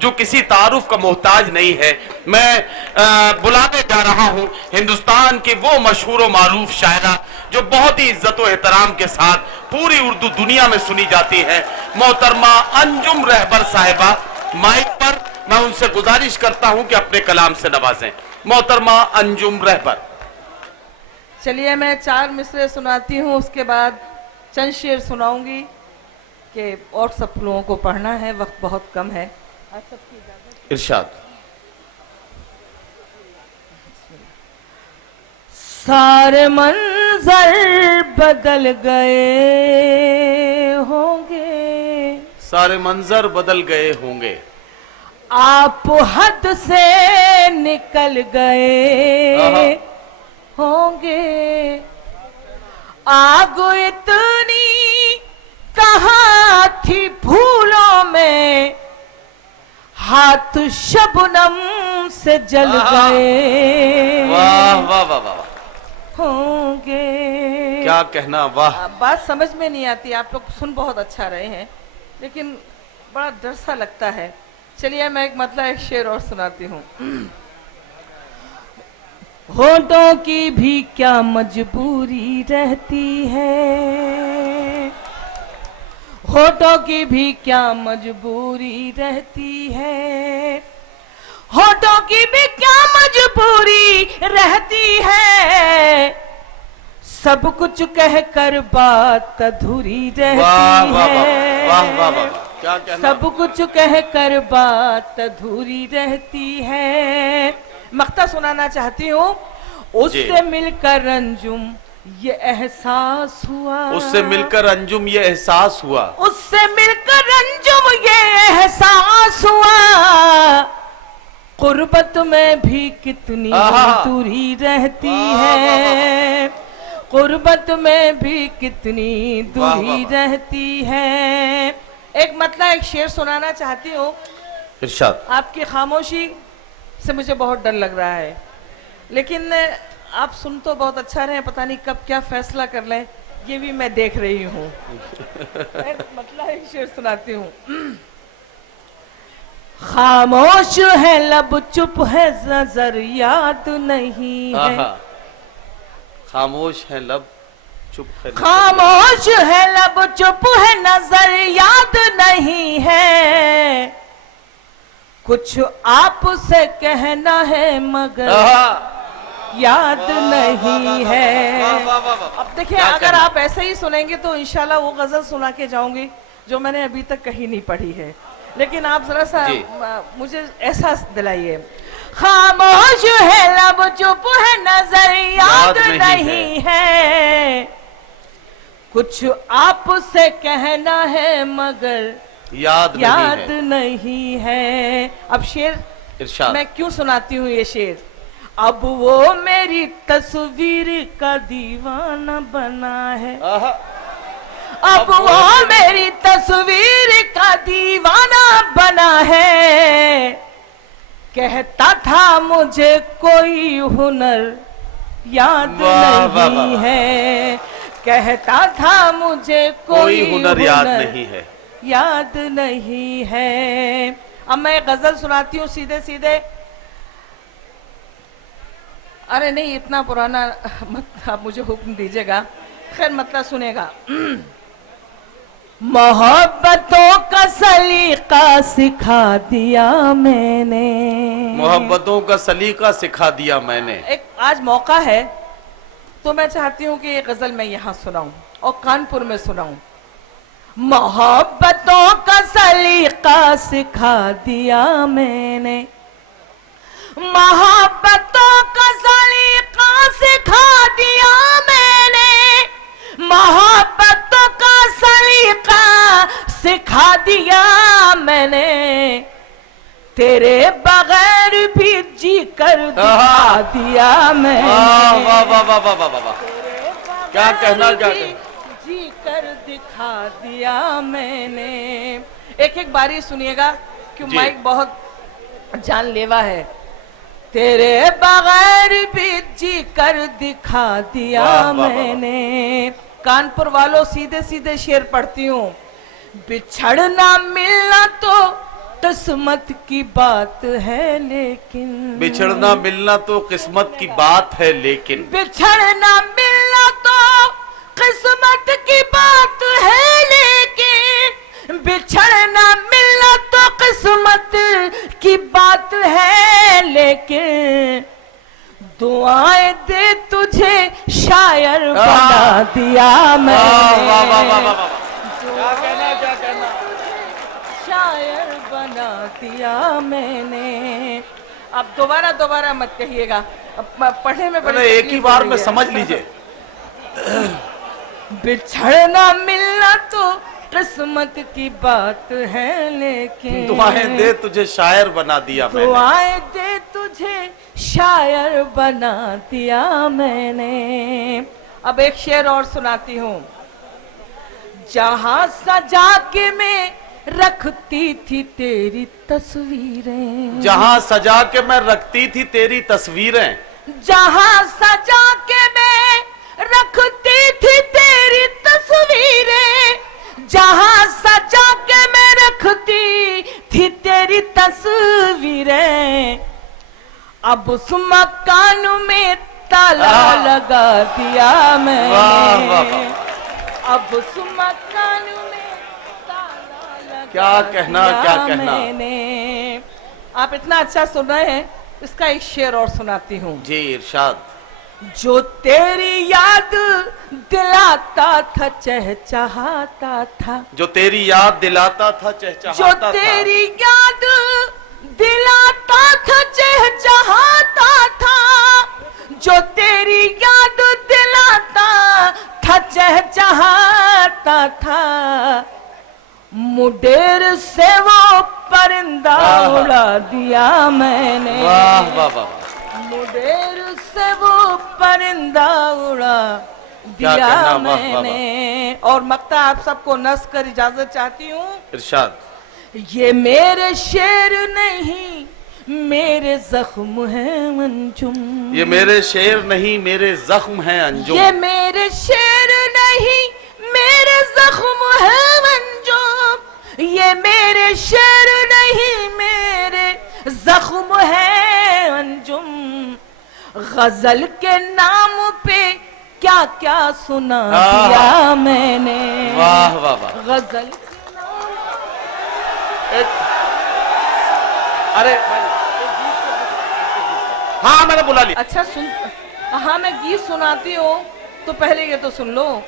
जो किसी तारुफ का मोहताज नहीं है। मैं बुलाने जा रहा हूं हिंदुस्तान की वो मशहूर व मारूफ शायरा जो बहुत ही इज्जत व एहतराम के साथ पूरी उर्दू दुनिया में सुनी जाती है, मोहतरमा अंजुम रहबर साहिबा। माइक पर मैं उनसे गुजारिश करता हूं कि अपने कलाम से नवाजें। मोहतरमा अंजुम रहबर। चलिए मैं 4 मिसरे सुनाती हूँ, उसके बाद चंद शेर सुनाऊंगी कि और सब लोगों को पढ़ना है, वक्त बहुत कम है। आप सबकी इजाजत। इरशाद। सारे मंजर बदल गए होंगे, सारे मंजर बदल गए होंगे, आप हद से निकल गए होंगे, आग इतनी कहाँ थी फूलों में, हाथ शबनम से जल गए वाह वाह वाह वाह होंगे। क्या कहना, वाह। बात समझ में नहीं आती, आप लोग सुन बहुत अच्छा रहे हैं लेकिन बड़ा डर सा लगता है। चलिए मैं एक शेर और सुनाती हूँ। होठों की भी क्या मजबूरी रहती है, होठों की भी क्या मजबूरी रहती है, होठों की भी क्या मजबूरी रहती है, सब कुछ कहकर बात अधूरी रहती है, वाह वाह वाह, क्या कहना। सब कुछ कहकर बात अधूरी रहती है। मक्ता सुनाना चाहती हूँ। उससे मिलकर अंजुम ये एहसास हुआ, उससे मिलकर अंजुम ये एहसास हुआ, उससे मिलकर अंजुम ये एहसास हुआ, गुर्बत में भी कितनी दूरी रहती है, गुर्बत में भी कितनी दूरी रहती है। एक शेर सुनाना चाहती हूँ। इरशाद। आपकी खामोशी से मुझे बहुत डर लग रहा है, लेकिन आप सुन तो बहुत अच्छा रहे, पता नहीं कब क्या फैसला कर लें, ये भी मैं देख रही हूँ। एक शेर सुनाती हूँ। खामोश है लब चुप है नजर याद नहीं है, खामोश है लब चुप है, खामोश है लब चुप है नजर याद नहीं है, कुछ आपसे कहना है मगर याद नहीं है। अब देखिए अगर आप ऐसे ही सुनेंगे तो इंशाल्लाह वो गजल सुना के जाऊंगी जो मैंने अभी तक कहीं नहीं पढ़ी है, लेकिन आप जरा सा मुझे एहसास दिलाइए। खामोश है लब चुप है नजर याद नहीं है, कुछ आपसे कहना है मगर याद नहीं है। अब शेर इरशाद। मैं क्यों सुनाती हूँ ये शेर। अब वो मेरी तस्वीर का दीवाना बना है, अब वो मेरी तस्वीर का दीवाना बना है, कहता था मुझे कोई हुनर याद नहीं है, कहता था मुझे कोई हुनर याद नहीं है। अब मैं गजल सुनाती हूँ सीधे सीधे। अरे नहीं इतना पुराना मत आप मुझे हुक्म दीजिएगा, खैर मतलब सुनेगा। मोहब्बतों का सलीका सिखा दिया मैंने, मोहब्बतों का सलीका सिखा दिया मैंने। एक आज मौका है तो मैं चाहती हूँ कि ये गजल मैं यहाँ सुनाऊं और कानपुर में सुनाऊं। मोहब्बतों का सलीका सिखा दिया मैंने, मोहब्बतों का सलीका सिखा दिया मैंने, मोहब्बतों का सलीका सिखा दिया मैंने, तेरे बगैर भी जी कर दिखा दिया मैंने। वाह वाह वाह वाह वाह वाह, क्या कहना, क्या कहना। जी कर दिखा दिया मैंने। एक एक बारी सुनिएगा क्योंकि माइक बहुत जानलेवा है। तेरे बगैर भी जी कर दिखा दिया मैंने। कानपुर वालों सीधे सीधे शेर पढ़ती हूँ। बिछड़ना मिलना तो किस्मत की बात है लेकिन, बिछड़ना मिलना तो किस्मत की बात है लेकिन, बिछड़ना मिलना तो किस्मत की बात है लेकिन, बिछड़ना मिलना तो किस्मत की बात है लेकिन, दुआएं दे तुझे शायर बना दिया मैंने, क्या कहना शायर बना दिया मैंने। अब दोबारा मत कहिएगा, अब पढ़ने में बड़ी एक ही तकलीफ बार हो में रही है। समझ लीजिए। बिछड़ना मिलना तो किस्मत की बात है लेकिन, दुआएं दे तुझे शायर बना दिया मैंने। दुआएं दे तुझे शायर बना दिया मैंने। अब एक शेर और सुनाती हूँ। जहां सजा के मैं रखती थी तेरी तस्वीरें, जहां सजा के मैं रखती थी तेरी तस्वीरें, जहां सजा के मैं रखती थी तेरी तस्वीरें, जहां सजा के मैं रखती थी तेरी तस्वीरें, अब उस मकान में ताला लगा दिया मैंने, वाह, वाह, वाह। अब उस मकान में ताला लगा क्या कहना, दिया क्या कहना। मैंने। आप इतना अच्छा सुन रहे हैं, इसका एक शेर और सुनाती हूँ। जी इरशाद। जो तेरी याद दिलाता था चहचहाता था, जो तेरी याद दिलाता था जो चहचहाता था, तेरी याद दिलाता था चहचहाता था, जो तेरी याद दिलाता था चहचहाता था, मुडेर से वो परिंदा उड़ा दिया मैंने, वाह वाह वाह। मुडेर से वो परिंदा उड़ा क्या दिया कहना, वाह, वाह, मैंने। और मक्ता आप सबको नस कर इजाजत चाहती हूँ। इरशाद। ये मेरे शेर नहीं मेरे जख्म है अंजुम, ये मेरे शेर नहीं मेरे जख्म है अंजुम, ये मेरे शेर नहीं मेरे जख्म है अंजुम, ये मेरे शेर नहीं मेरे जख्म है अंजुम, गजल के नाम पे क्या क्या सुना दिया मैंने, वाह वाह वाह। गजल अरे हाँ मैंने बुला लिया। अच्छा सुन, हाँ मैं गीत सुनाती हूँ तो पहले ये तो सुन लो।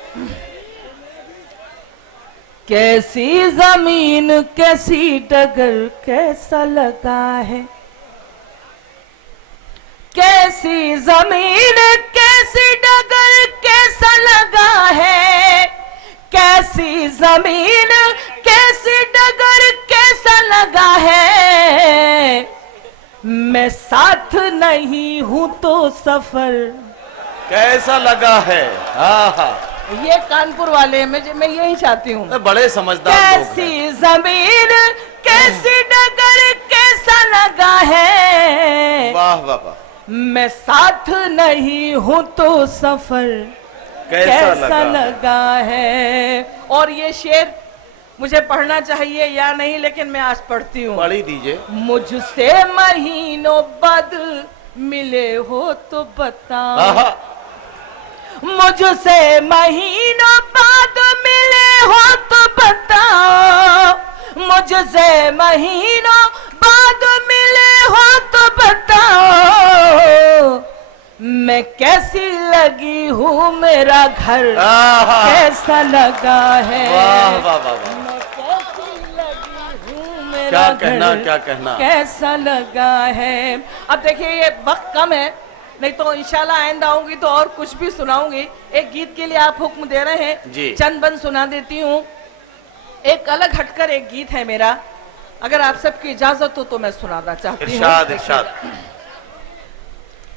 कैसी जमीन कैसी डगर कैसा लगा है, कैसी जमीन कैसी डगर कैसा लगा है, कैसी जमीन कैसी डगर कैसा लगा है, मैं साथ नहीं हूं तो सफर कैसा लगा है। हाँ हाँ ये कानपुर वाले मैं यही चाहती हूँ। बड़े समझदार लोग हैं। कैसी जमीन कैसी डगर कैसा लगा है, वाह वाह वाह। मैं साथ नहीं हूँ तो सफर कैसा लगा है। और ये शेर मुझे पढ़ना चाहिए या नहीं, लेकिन मैं आज पढ़ती हूँ। पढ़ी दीजिए। मुझसे महीनों बाद मिले हो तो बताओ, मुझसे महीनों बाद मिले हो तो बताओ, मुझसे महीनों बाद मिले हो तो बताओ, मैं कैसी लगी हूँ मेरा घर कैसा लगा है, वाह वाह वाह। मैं कैसी लगी हूँ मेरा क्या घर कहना, क्या कहना। कैसा लगा है। अब देखिए ये वक्त कम है, नहीं तो इंशाल्लाह आइंदा आऊंगी तो और कुछ भी सुनाऊंगी। एक गीत के लिए आप हुक्म दे रहे हैं जी। चंद बंद सुना देती हूँ। एक अलग हटकर एक गीत है मेरा, अगर आप सबकी इजाजत हो तो मैं सुनाना चाहती हूँ। इरशाद इरशाद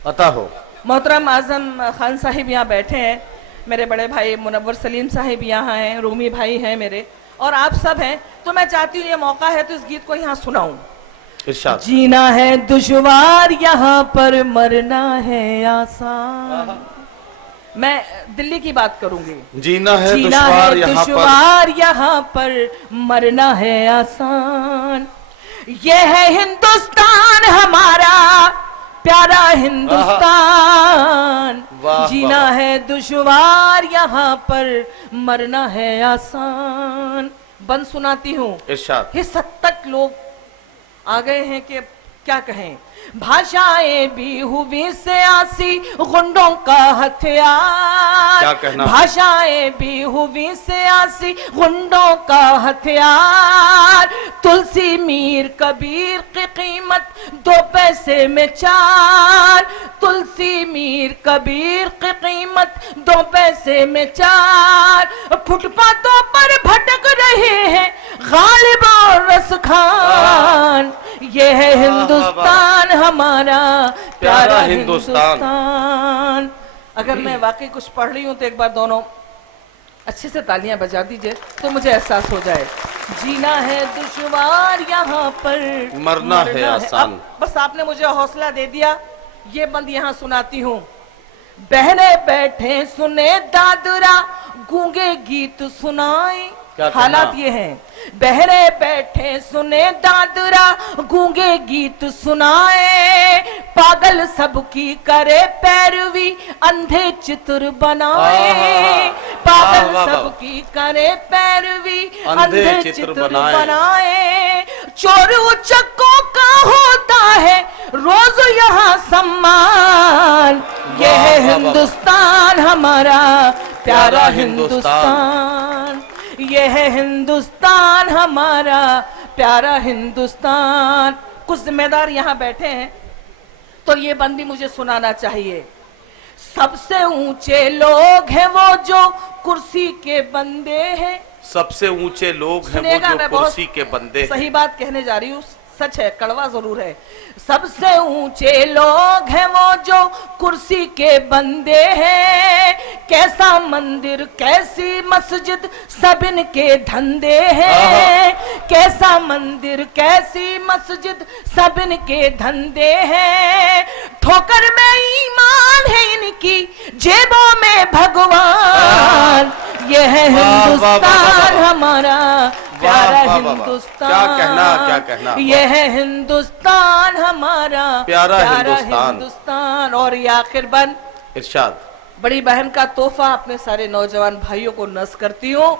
अता हो। मोहतरम आजम खान साहिब यहाँ बैठे हैं, मेरे बड़े भाई मुनव्वर सलीम साहिब यहाँ हैं, रूमी भाई हैं मेरे, और आप सब हैं, तो मैं चाहती हूँ ये मौका है तो इस गीत को यहाँ सुनाऊं। इरशाद। जीना है दुश्वार यहाँ पर मरना है आसान। मैं दिल्ली की बात करूंगी। जीना है जीना दुश्वार है यहाँ पर, दुश्वार यहाँ पर मरना है आसान। ये है हिंदुस्तान हमारा प्यारा हिंदुस्तान, वाह, जीना वाह। है दुश्वार यहाँ पर, मरना है आसान। बंद सुनाती हूँ। इरशाद। ये 70 लोग आ गए हैं कि क्या कहें। भाषाएं भी हुई से आसी गुंडों का हथियार, क्या कहना? भाषाएं भी हुई से आसी गुंडों का हथियार। तुलसी मीर कबीर की कीमत 2 पैसे में 4, तुलसी मीर कबीर की कीमत 2 पैसे में 4। फुटपाथों पर भटक रहे हैं गालिब और रस खान, ये है हिंदुस्तान हमारा प्यारा हिंदुस्तान। अगर मैं वाकई कुछ पढ़ रही हूं तो एक बार दोनों अच्छे से तालियां बजा दीजिए तो मुझे एहसास हो जाए। जीना है दुश्वार यहाँ पर, मरना है आसान। अब बस आपने मुझे हौसला दे दिया। ये बंद यहाँ सुनाती हूँ। बहने बैठे सुने दादरा गूंगे गीत सुनाए। हालात ये हैं, बहरे बैठे सुने दादरा गूंगे गीत सुनाए। पागल सबकी करे पैरवी अंधे चित्र बनाए, पागल सबकी करे पैरवी अंधे चित्र बनाए। चोर उचक्कों का होता है रोज यहाँ सम्मान, ये है हिंदुस्तान हमारा प्यारा हिंदुस्तान, ये है हिंदुस्तान हमारा प्यारा हिंदुस्तान। कुछ जिम्मेदार यहाँ बैठे हैं तो ये बंदी मुझे सुनाना चाहिए। सबसे ऊंचे लोग हैं वो जो कुर्सी के बंदे हैं, सबसे ऊंचे लोग हैं वो जो कुर्सी के बंदे हैं। सही बात कहने जा रही हूँ, सच है, कड़वा जरूर है। सबसे ऊंचे लोग हैं वो जो कुर्सी के बंदे हैं। कैसा मंदिर कैसी मस्जिद सब इनके धंधे हैं, कैसा मंदिर कैसी मस्जिद सब इनके धंधे हैं। ठोकर में ईमान है इनकी जेबों में भगवान, ये है हिंदुस्तान हमारा प्यारा हिंदुस्तान। क्या कहना ये है हिंदुस्तान हमारा प्यारा हिंदुस्तान। और ये आखिर बन इरशाद। बड़ी बहन का तोहफा अपने सारे नौजवान भाइयों को नज़ करती हूँ।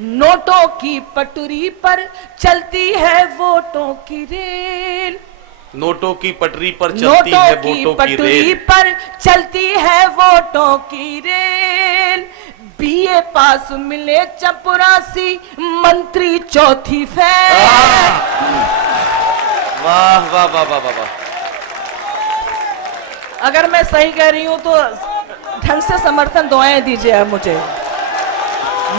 नोटों की पटरी पर चलती है वोटों की रेल, नोटों की पटरी पर चलती है वोटों की रेल, पर चलती है वोटों की रेल। बीए पास मिले 84 मंत्री चौथी फेल। वाह वाह वाह वाह वाह। अगर मैं सही कह रही हूं तो ढंग से समर्थन दुआएं दीजिए आप मुझे।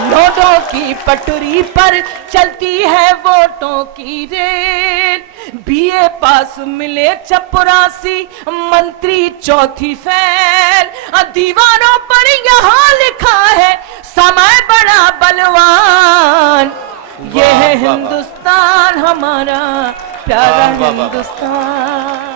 नोटों की पटरी पर चलती है वोटों की रेल, बीए पास मिले 84 मंत्री चौथी फेल। दीवारों पर यहाँ लिखा है समय बड़ा बलवान, ये है हिंदुस्तान हमारा प्यारा हिंदुस्तान।